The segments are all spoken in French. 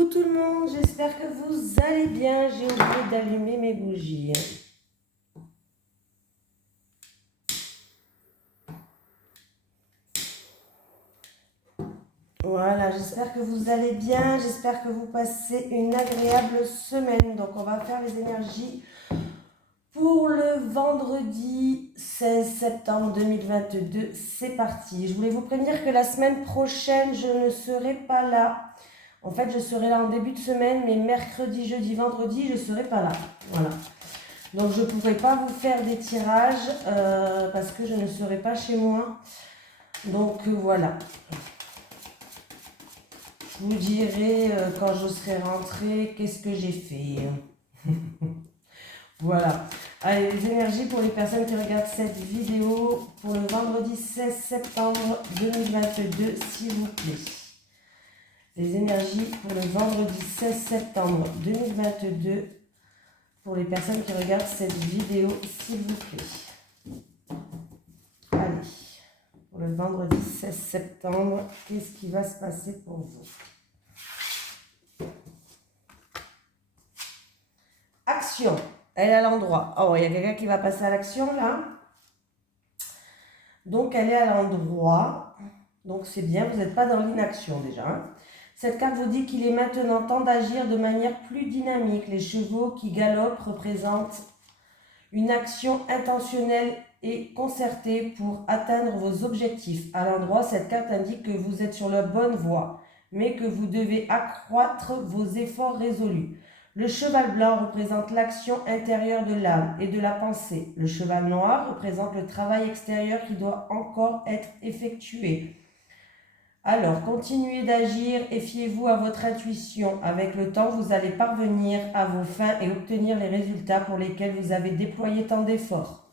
Coucou tout le monde, j'espère que vous allez bien. J'ai oublié d'allumer mes bougies. Voilà, j'espère que vous allez bien. J'espère que vous passez une agréable semaine. Donc on va faire les énergies pour le vendredi 16 septembre 2022. C'est parti. Je voulais vous prévenir que la semaine prochaine, je ne serai pas là. En fait, je serai là en début de semaine, mais mercredi, jeudi, vendredi, je ne serai pas là. Voilà. Donc, je ne pourrai pas vous faire des tirages parce que je ne serai pas chez moi. Donc, voilà. Je vous dirai quand je serai rentrée qu'est-ce que j'ai fait. Voilà. Allez, les énergies pour les personnes qui regardent cette vidéo pour le vendredi 16 septembre 2022, s'il vous plaît. Les énergies pour le vendredi 16 septembre 2022 pour les personnes qui regardent cette vidéo, s'il vous plaît. Allez, pour le vendredi 16 septembre, qu'est-ce qui va se passer pour vous? Action, elle est à l'endroit. Oh, il y a quelqu'un qui va passer à l'action là. Donc, elle est à l'endroit. Donc, c'est bien, vous n'êtes pas dans l'inaction déjà. Hein. Cette carte vous dit qu'il est maintenant temps d'agir de manière plus dynamique. Les chevaux qui galopent représentent une action intentionnelle et concertée pour atteindre vos objectifs. À l'endroit, cette carte indique que vous êtes sur la bonne voie, mais que vous devez accroître vos efforts résolus. Le cheval blanc représente l'action intérieure de l'âme et de la pensée. Le cheval noir représente le travail extérieur qui doit encore être effectué. Alors, continuez d'agir et fiez-vous à votre intuition. Avec le temps, vous allez parvenir à vos fins et obtenir les résultats pour lesquels vous avez déployé tant d'efforts.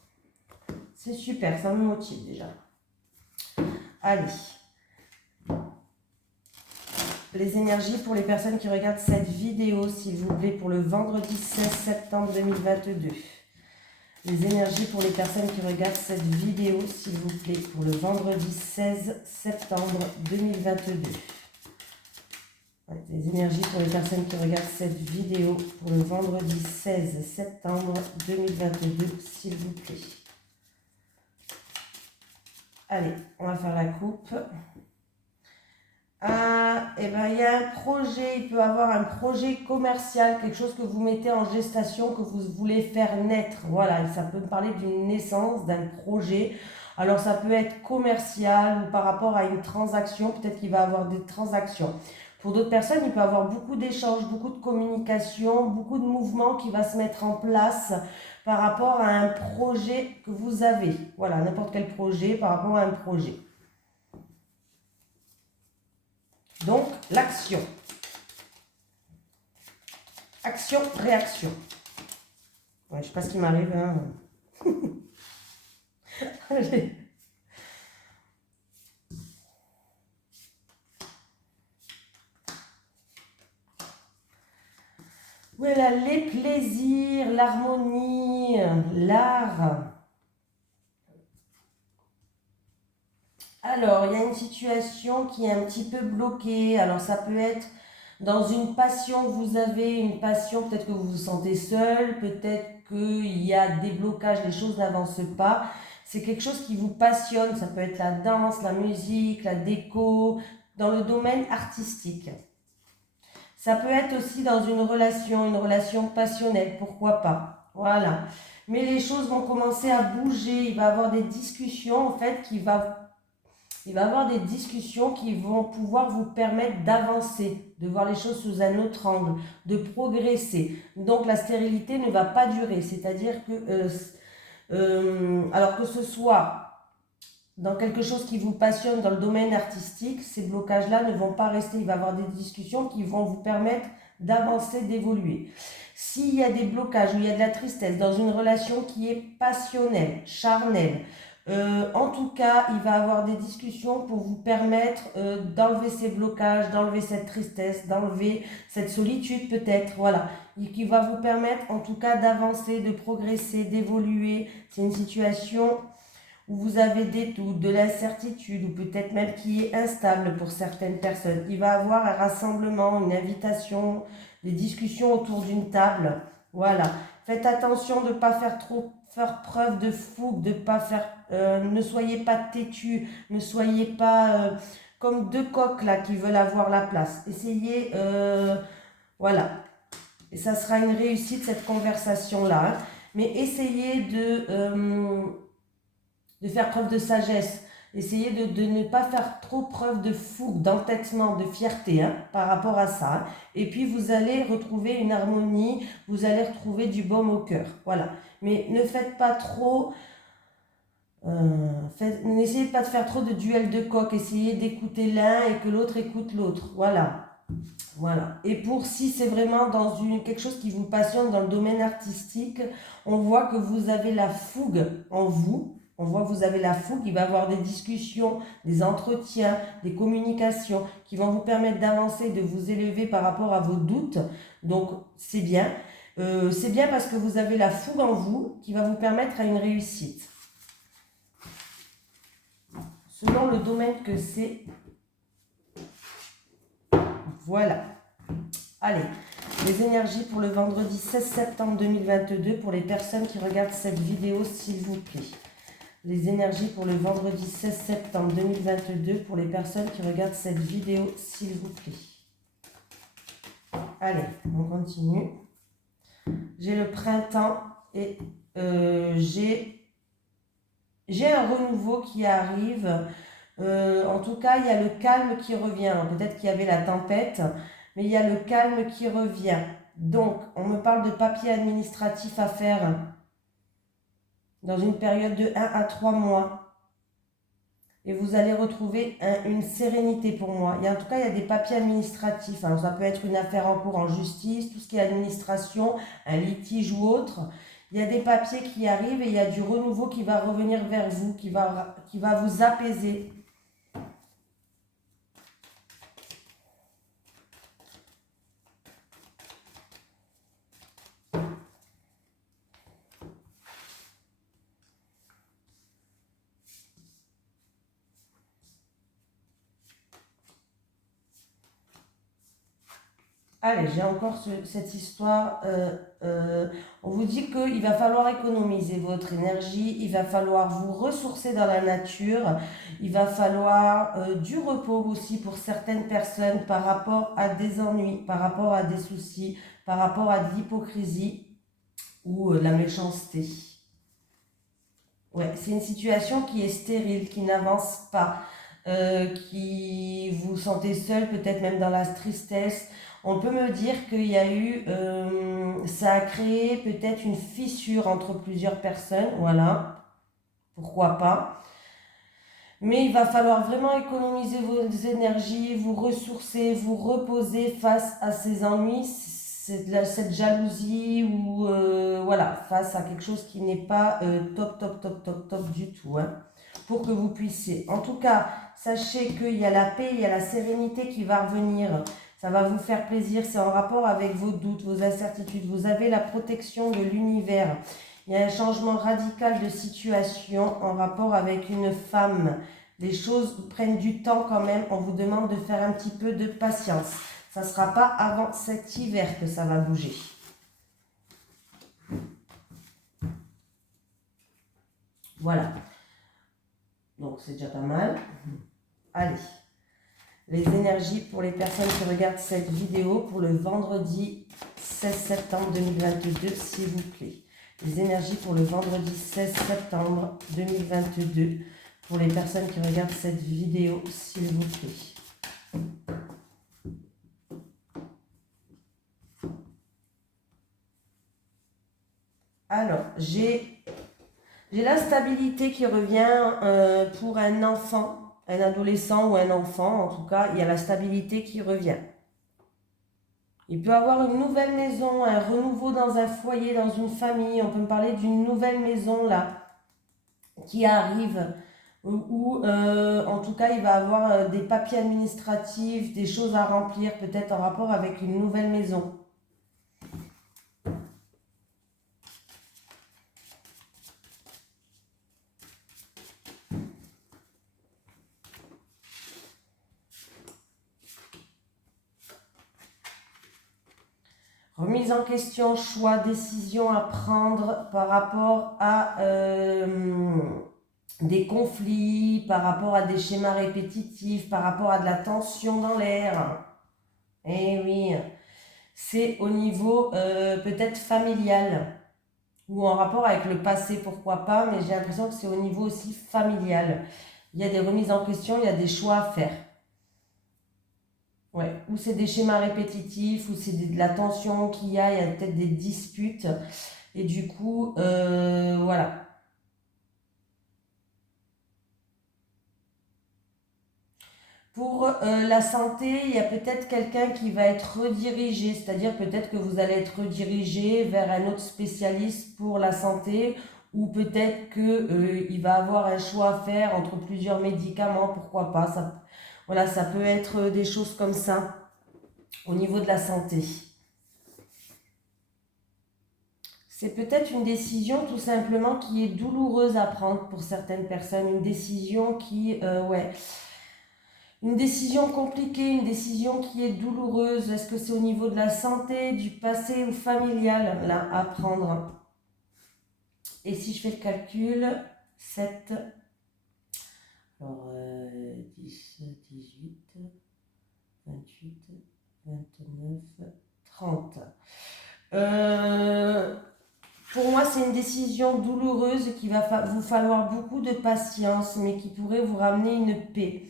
C'est super, ça me motive déjà. Allez. Les énergies pour les personnes qui regardent cette vidéo, s'il vous plaît, pour le vendredi 16 septembre 2022. Les énergies pour les personnes qui regardent cette vidéo, s'il vous plaît, pour le vendredi 16 septembre 2022. Ouais, les énergies pour les personnes qui regardent cette vidéo pour le vendredi 16 septembre 2022, s'il vous plaît. Allez, on va faire la coupe. Et ben, il y a un projet, il peut y avoir un projet commercial, quelque chose que vous mettez en gestation, que vous voulez faire naître. Voilà, ça peut me parler d'une naissance, d'un projet. Alors ça peut être commercial ou par rapport à une transaction, peut-être qu'il va y avoir des transactions. Pour d'autres personnes, il peut y avoir beaucoup d'échanges, beaucoup de communication, beaucoup de mouvements qui va se mettre en place par rapport à un projet que vous avez. Voilà, n'importe quel projet par rapport à un projet. Donc, l'action. Action, réaction. Ouais, je ne sais pas ce qui m'arrive. Hein. Voilà, les plaisirs, l'harmonie, l'art. Alors, il y a une situation qui est un petit peu bloquée. Alors, ça peut être dans une passion que vous avez, une passion, peut-être que vous vous sentez seul, peut-être qu'il y a des blocages, les choses n'avancent pas. C'est quelque chose qui vous passionne, ça peut être la danse, la musique, la déco, dans le domaine artistique. Ça peut être aussi dans une relation passionnelle, pourquoi pas. Voilà. Mais les choses vont commencer à bouger, il va y avoir des discussions en fait il va y avoir des discussions qui vont pouvoir vous permettre d'avancer, de voir les choses sous un autre angle, de progresser. Donc la stérilité ne va pas durer, c'est-à-dire que, alors que ce soit dans quelque chose qui vous passionne dans le domaine artistique, ces blocages-là ne vont pas rester. Il va y avoir des discussions qui vont vous permettre d'avancer, d'évoluer. S'il y a des blocages ou il y a de la tristesse dans une relation qui est passionnelle, charnelle, en tout cas, il va y avoir des discussions pour vous permettre d'enlever ces blocages, d'enlever cette tristesse, d'enlever cette solitude peut-être, voilà, qui va vous permettre en tout cas d'avancer, de progresser, d'évoluer. C'est une situation où vous avez des doutes, de l'incertitude, ou peut-être même qui est instable pour certaines personnes. Il va y avoir un rassemblement, une invitation, des discussions autour d'une table. Voilà. Faites attention de ne pas faire preuve de fougue, de pas faire, ne soyez pas têtu, ne soyez pas comme deux coqs là qui veulent avoir la place. Essayez, voilà. Et ça sera une réussite cette conversation-là. Hein. Mais essayez de faire preuve de sagesse. Essayez de ne pas faire trop preuve de fougue, d'entêtement, de fierté hein, par rapport à ça. Hein. Et puis vous allez retrouver une harmonie, vous allez retrouver du baume au cœur. Voilà. Mais ne faites pas trop... n'essayez pas de faire trop de duel de coq. Essayez d'écouter l'un et que l'autre écoute l'autre. Voilà. Voilà. Et pour si c'est vraiment dans quelque chose qui vous passionne dans le domaine artistique, on voit que vous avez la fougue en vous. On voit que vous avez la fougue. Il va y avoir des discussions, des entretiens, des communications qui vont vous permettre d'avancer, de vous élever par rapport à vos doutes. Donc c'est bien. C'est bien parce que vous avez la fougue en vous qui va vous permettre à une réussite. Selon le domaine que c'est. Voilà. Allez, les énergies pour le vendredi 16 septembre 2022 pour les personnes qui regardent cette vidéo, s'il vous plaît. Les énergies pour le vendredi 16 septembre 2022 pour les personnes qui regardent cette vidéo, s'il vous plaît. Allez, on continue. J'ai le printemps et j'ai un renouveau qui arrive. En tout cas, il y a le calme qui revient. Peut-être qu'il y avait la tempête, mais il y a le calme qui revient. Donc, on me parle de papier administratif à faire dans une période de 1 à 3 mois. Et vous allez retrouver une sérénité pour moi. En tout cas, il y a des papiers administratifs. Alors, ça peut être une affaire en cours en justice, tout ce qui est administration, un litige ou autre. Il y a des papiers qui arrivent et il y a du renouveau qui va revenir vers vous, qui va vous apaiser. Allez, j'ai encore cette histoire. On vous dit qu'il va falloir économiser votre énergie, il va falloir vous ressourcer dans la nature, il va falloir du repos aussi pour certaines personnes par rapport à des ennuis, par rapport à des soucis, par rapport à de l'hypocrisie ou de la méchanceté. Ouais, c'est une situation qui est stérile, qui n'avance pas, qui vous sentez seul, peut-être même dans la tristesse. On peut me dire qu'il y a eu, ça a créé peut-être une fissure entre plusieurs personnes, voilà, pourquoi pas. Mais il va falloir vraiment économiser vos énergies, vous ressourcer, vous reposer face à ces ennuis, cette jalousie ou voilà, face à quelque chose qui n'est pas top du tout. Hein, pour que vous puissiez. En tout cas, sachez qu'il y a la paix, il y a la sérénité qui va revenir. Ça va vous faire plaisir, c'est en rapport avec vos doutes, vos incertitudes. Vous avez la protection de l'univers. Il y a un changement radical de situation en rapport avec une femme. Les choses prennent du temps quand même. On vous demande de faire un petit peu de patience. Ça ne sera pas avant cet hiver que ça va bouger. Voilà. Donc c'est déjà pas mal. Allez. Les énergies pour les personnes qui regardent cette vidéo pour le vendredi 16 septembre 2022, s'il vous plaît. Les énergies pour le vendredi 16 septembre 2022 pour les personnes qui regardent cette vidéo, s'il vous plaît. Alors, j'ai la stabilité qui revient pour un enfant. Un adolescent ou un enfant, en tout cas, il y a la stabilité qui revient. Il peut avoir une nouvelle maison, un renouveau dans un foyer, dans une famille. On peut me parler d'une nouvelle maison là qui arrive. Ou en tout cas, il va avoir des papiers administratifs, des choses à remplir, peut-être en rapport avec une nouvelle maison. Remise en question, choix, décision à prendre par rapport à des conflits, par rapport à des schémas répétitifs, par rapport à de la tension dans l'air. Eh oui, c'est au niveau peut-être familial ou en rapport avec le passé, pourquoi pas, mais j'ai l'impression que c'est au niveau aussi familial. Il y a des remises en question, il y a des choix à faire. Ouais, ou c'est des schémas répétitifs, ou c'est de la tension qu'il y a peut-être des disputes. Et du coup, voilà. Pour la santé, il y a peut-être quelqu'un qui va être redirigé, c'est-à-dire peut-être que vous allez être redirigé vers un autre spécialiste pour la santé, ou peut-être que il va avoir un choix à faire entre plusieurs médicaments, pourquoi pas. Ça, voilà, ça peut être des choses comme ça au niveau de la santé. C'est peut-être une décision tout simplement qui est douloureuse à prendre pour certaines personnes, une décision qui, ouais, une décision compliquée, une décision qui est douloureuse. Est-ce que c'est au niveau de la santé, du passé ou familial, là, à prendre? Et si je fais le calcul, 7, alors 10, 18, 28, 29, 30. Pour moi, c'est une décision douloureuse qui va vous falloir beaucoup de patience, mais qui pourrait vous ramener une paix.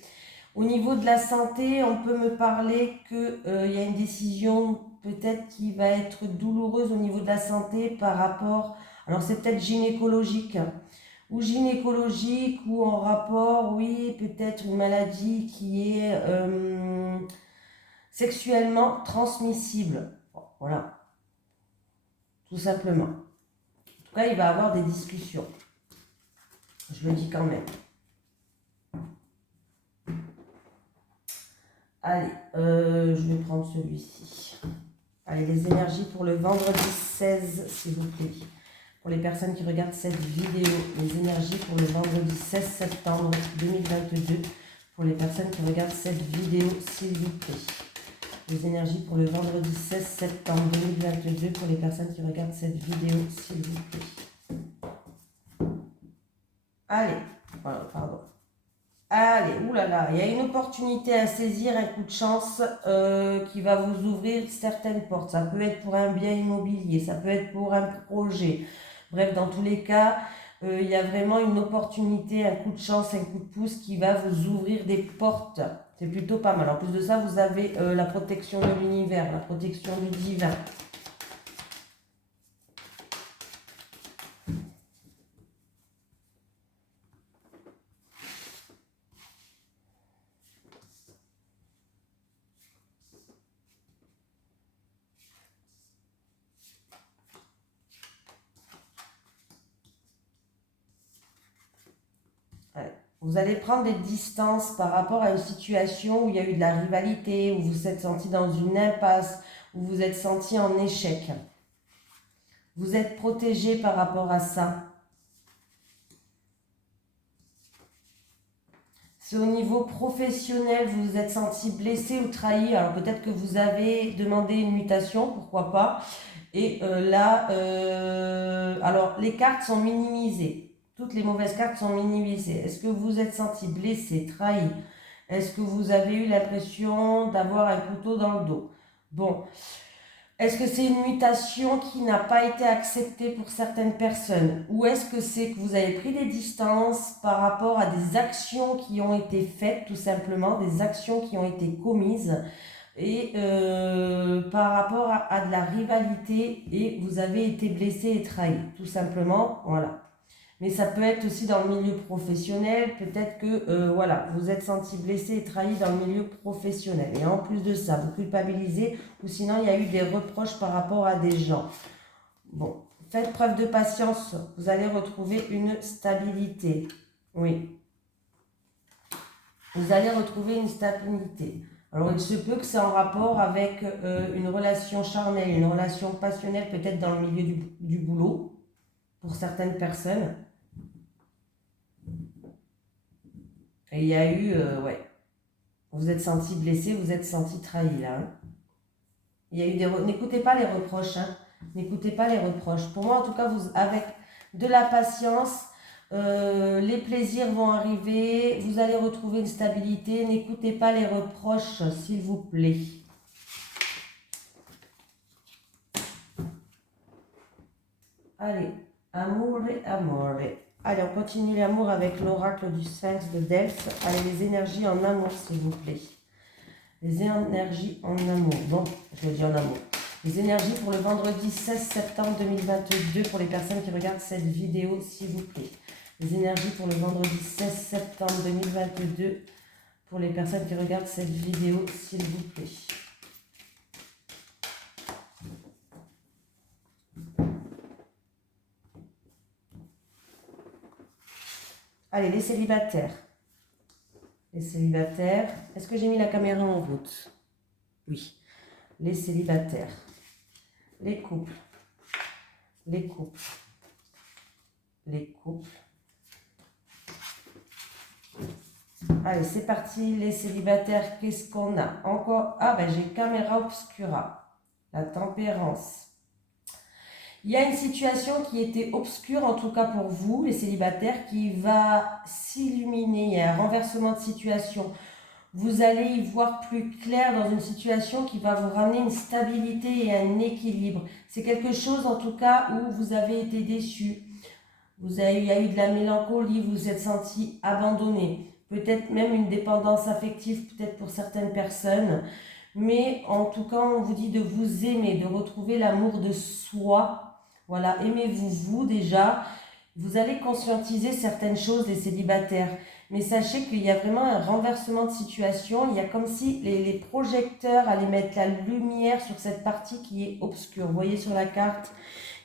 Au niveau de la santé, on peut me parler qu'il y a une décision peut-être qui va être douloureuse au niveau de la santé par rapport, alors c'est peut-être gynécologique, ou en rapport, oui, peut-être une maladie qui est sexuellement transmissible. Bon, voilà, tout simplement. En tout cas, il va y avoir des discussions. Je le dis quand même. Allez, je vais prendre celui-ci. Allez, les énergies pour le vendredi 16, s'il vous plaît. Pour les personnes qui regardent cette vidéo, les énergies pour le vendredi 16 septembre 2022. Pour les personnes qui regardent cette vidéo, s'il vous plaît. Les énergies pour le vendredi 16 septembre 2022. Pour les personnes qui regardent cette vidéo, s'il vous plaît. Allez, pardon. Allez, oulala, il y a une opportunité à saisir, un coup de chance qui va vous ouvrir certaines portes. Ça peut être pour un bien immobilier, ça peut être pour un projet. Bref, dans tous les cas, il y a vraiment une opportunité, un coup de chance, un coup de pouce qui va vous ouvrir des portes. C'est plutôt pas mal. En plus de ça, vous avez la protection de l'univers, la protection du divin. Vous allez prendre des distances par rapport à une situation où il y a eu de la rivalité, où vous vous êtes senti dans une impasse, où vous vous êtes senti en échec. Vous êtes protégé par rapport à ça. C'est au niveau professionnel, vous vous êtes senti blessé ou trahi. Alors peut-être que vous avez demandé une mutation, pourquoi pas. Et là, alors les cartes sont minimisées. Toutes les mauvaises cartes sont minimisées. Est-ce que vous vous êtes senti blessé, trahi? Est-ce que vous avez eu l'impression d'avoir un couteau dans le dos? Bon. Est-ce que c'est une mutation qui n'a pas été acceptée pour certaines personnes? Ou est-ce que c'est que vous avez pris des distances par rapport à des actions qui ont été faites, tout simplement, des actions qui ont été commises, et par rapport à de la rivalité, et vous avez été blessé et trahi, tout simplement, voilà. Mais ça peut être aussi dans le milieu professionnel, peut-être que voilà, vous êtes senti blessé et trahi dans le milieu professionnel. Et en plus de ça, vous culpabilisez, ou sinon il y a eu des reproches par rapport à des gens. Bon, faites preuve de patience, vous allez retrouver une stabilité. Oui. Vous allez retrouver une stabilité. Alors il se peut que c'est en rapport avec une relation charnelle, une relation passionnelle, peut-être dans le milieu du boulot, pour certaines personnes. Et il y a eu, ouais, vous êtes senti blessé, vous êtes senti trahi là. Hein. Il y a eu des... N'écoutez pas les reproches, hein. N'écoutez pas les reproches. Pour moi, en tout cas, vous, avec de la patience, les plaisirs vont arriver, vous allez retrouver une stabilité. N'écoutez pas les reproches, s'il vous plaît. Allez, amour et amore. Allez, on continue l'amour avec l'oracle du Sphinx de Delphes. Allez, les énergies en amour, s'il vous plaît. Les énergies en amour. Bon, je le dis en amour. Les énergies pour le vendredi 16 septembre 2022 pour les personnes qui regardent cette vidéo, s'il vous plaît. Les énergies pour le vendredi 16 septembre 2022 pour les personnes qui regardent cette vidéo, s'il vous plaît. Allez, les célibataires. Les célibataires. Est-ce que j'ai mis la caméra en route? Oui. Les célibataires. Les couples. Les couples. Les couples. Allez, c'est parti, les célibataires. Qu'est-ce qu'on a encore? Ah, ben j'ai caméra obscura. La tempérance. Il y a une situation qui était obscure, en tout cas pour vous, les célibataires, qui va s'illuminer. Il y a un renversement de situation. Vous allez y voir plus clair dans une situation qui va vous ramener une stabilité et un équilibre. C'est quelque chose, en tout cas, où vous avez été déçu. Il y a eu de la mélancolie, vous vous êtes senti abandonné. Peut-être même une dépendance affective, peut-être pour certaines personnes. Mais en tout cas, on vous dit de vous aimer, de retrouver l'amour de soi. Voilà, aimez-vous vous déjà. Vous allez conscientiser certaines choses des célibataires. Mais sachez qu'il y a vraiment un renversement de situation. Il y a comme si les projecteurs allaient mettre la lumière sur cette partie qui est obscure. Vous voyez sur la carte,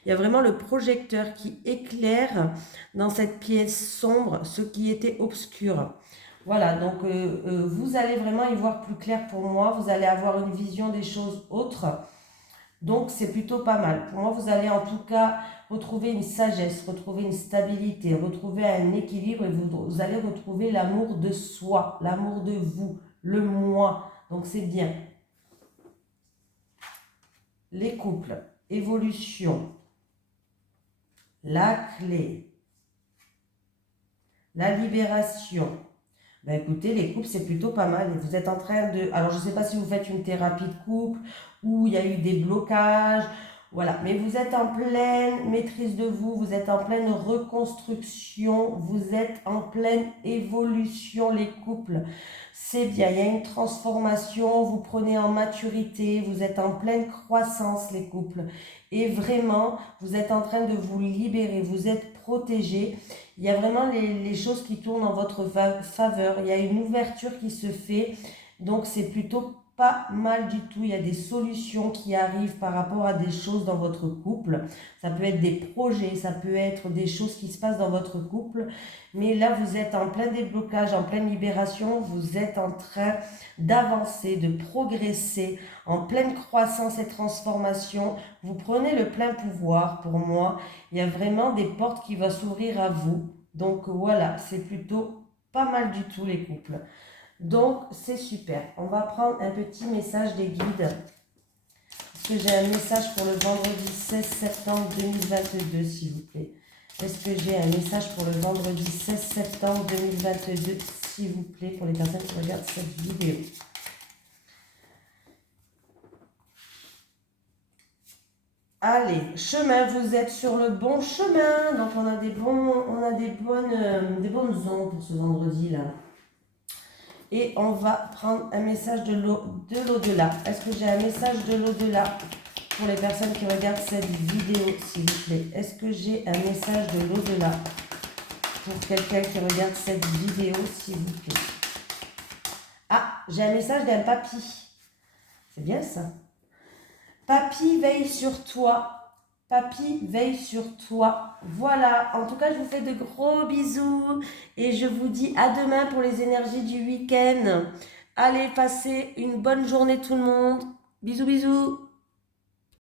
il y a vraiment le projecteur qui éclaire dans cette pièce sombre ce qui était obscur. Voilà, donc vous allez vraiment y voir plus clair pour moi. Vous allez avoir une vision des choses autres. Donc, c'est plutôt pas mal. Pour moi, vous allez en tout cas retrouver une sagesse, retrouver une stabilité, retrouver un équilibre et vous allez retrouver l'amour de soi, l'amour de vous, le moi. Donc, c'est bien. Les couples, évolution, la clé, la libération. Ben écoutez, les couples, c'est plutôt pas mal. Et vous êtes en train de... Alors, je ne sais pas si vous faites une thérapie de couple ou il y a eu des blocages. Voilà. Mais vous êtes en pleine maîtrise de vous. Vous êtes en pleine reconstruction. Vous êtes en pleine évolution, les couples. C'est bien. Il y a une transformation. Vous prenez en maturité. Vous êtes en pleine croissance, les couples. Et vraiment, vous êtes en train de vous libérer. Vous êtes protégés. Il y a vraiment les choses qui tournent en votre faveur. Il y a une ouverture qui se fait. Donc, c'est plutôt pas mal du tout. Il y a des solutions qui arrivent par rapport à des choses dans votre couple. Ça peut être des projets, ça peut être des choses qui se passent dans votre couple. Mais là, vous êtes en plein déblocage, en pleine libération. Vous êtes en train d'avancer, de progresser, en pleine croissance et transformation. Vous prenez le plein pouvoir pour moi. Il y a vraiment des portes qui vont s'ouvrir à vous. Donc voilà, c'est plutôt pas mal du tout les couples. Donc c'est super. On va prendre un petit message des guides. Est-ce que j'ai un message pour le vendredi 16 septembre 2022, s'il vous plaît? Est-ce que j'ai un message pour le vendredi 16 septembre 2022, s'il vous plaît, pour les personnes qui regardent cette vidéo? Allez, chemin, vous êtes sur le bon chemin. Donc on a des bonnes ondes pour ce vendredi-là. Et on va prendre un message de l'au-delà. Est-ce que j'ai un message de l'au-delà pour les personnes qui regardent cette vidéo, s'il vous plaît? Est-ce que j'ai un message de l'au-delà pour quelqu'un qui regarde cette vidéo, s'il vous plaît? Ah, j'ai un message d'un papy. C'est bien ça. Papy veille sur toi. Papy veille sur toi. Voilà, en tout cas, je vous fais de gros bisous et je vous dis à demain pour les énergies du week-end. Allez, passez une bonne journée tout le monde. Bisous, bisous.